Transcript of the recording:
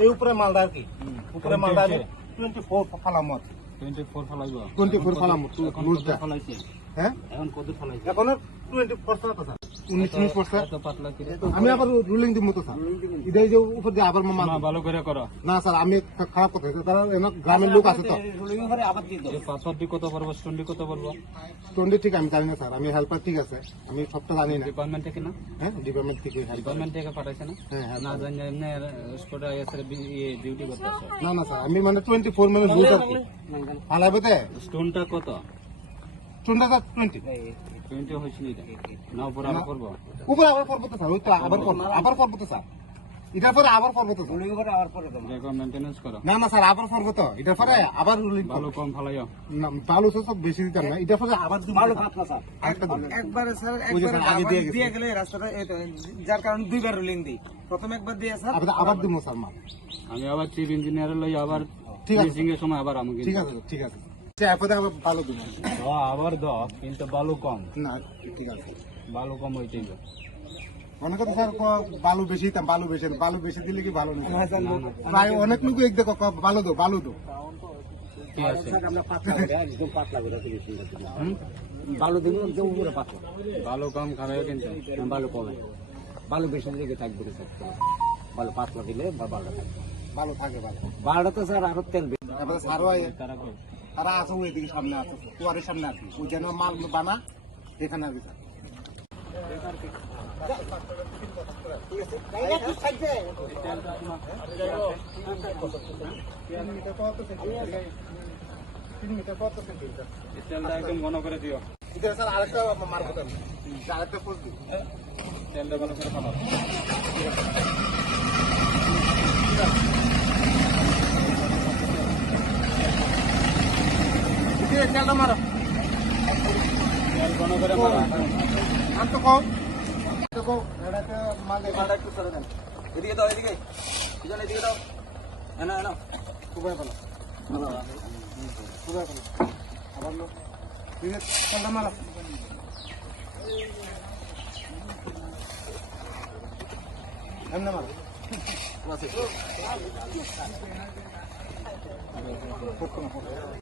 এই উপরে মালদার কি উপরে মালদার 24 ফালাম 24 ফলাইব 24 ফালাম লুজটা ফলাইছে হ্যাঁ এখন কত ফলাইছে এখন 24 তো স্যার 19 এত পাতলা কি রে আমি আবার রুলিং দিব তো স্যার এটাই যে উপর দিয়ে আবার মাল না ভালো করে করো না স্যার আমি খারাপ কথা তারা গ্রামের লোক আছে তো রুলিং করে আবার দি দাও পাথর দি কত পারবো স্টোন কত পারবো স্টোনডি ঠিক আমি জানি না স্যার আমি হেল্পার ঠিক আছে আমি সবটা জানি না ডিপার্টমেন্ট থেকে না হ্যাঁ ডিপার্টমেন্ট থেকে ডিপার্টমেন্ট থেকে পাঠাইছে না হ্যাঁ না জানি এমনি স্পটে এসে ডিউটি করতেছে না না স্যার আমি মানে 24 মানে লুজ আর কি ফালাইবে স্টোনটা কত স্টোনটা স্যার 20 20 হইছে না না উপর আবার করব উপরে আবার করবো তো স্যার ওই তো আবার করবো তো স্যার এটার পরে আবার করবো তো রুলিং করে আবার করে দাও দেখো মেইনটেনেন্স করো না না স্যার আবার করবো তো এটার পরে আবার রুলিং ভালো কম ফলাইও না বালু সব বেশি দিতাম না এটার পরে আবার ভালো পাতলা স্যার আরেকটা দিন একবারে স্যার ওই যে একবারে স্যার আগে দিয়ে দিয়ে গেছে গেলে রাস্তাটা যার কারণে দুইবার রুলিং দিই প্রথম একবার দিয়ে স্যার আবার দিব স্যার মাল আমি আবার চিফ ইঞ্জিনিয়ার লই আবার ঠিক আছে। ফিনিশিং এর সময় আবার আমাকে ঠিক আছে ঠিক আছে সে এরপরে আবার ভালো দিব আবার দাও কিন্তু বালু কম না ঠিক আছে বালু কম হইতে মনে করতে স্যার বালু বেশি দিতাম বালু বেশি দিলে কি ভালো না প্রায় অনেক লোক এক দেখো বালু দো ঠিক আছে আমরা পাতলা করে একদম পাতলা করে ফিনিশিং করতে বালু দিব একদম উপরে পাতলা বালু কম খারাপ কিন্তু বালু কমে বালু বেশি দিলে থাকবে স্যার বালু পাতলা দিলে বা বালুটা থাকবে ভালো থাকে ভালো বালুটা তো স্যার আরো তেল তারপরে সারও তারা আছে ওইদিকে সামনে আছে কুয়ারের সামনে আছে ওই যেন মাল বানা এখানে আসবে তেলটা একদম ঘন করে দিও স্যার আরেকটা মারবো আরেকটা পোস্ট দিই তেলটা ঘন করে ফেলাও তেলটা মারো তেল ঘন করে মারো আমি তো কম মাল বালুটা একটু সরে দেন এদিকে দাও এদিকে এদিকে দাও এনো এনো খুবই ভালো খুবই ভালো আবার লোক ঠিক আছে তেলটা মারো এমনি মারো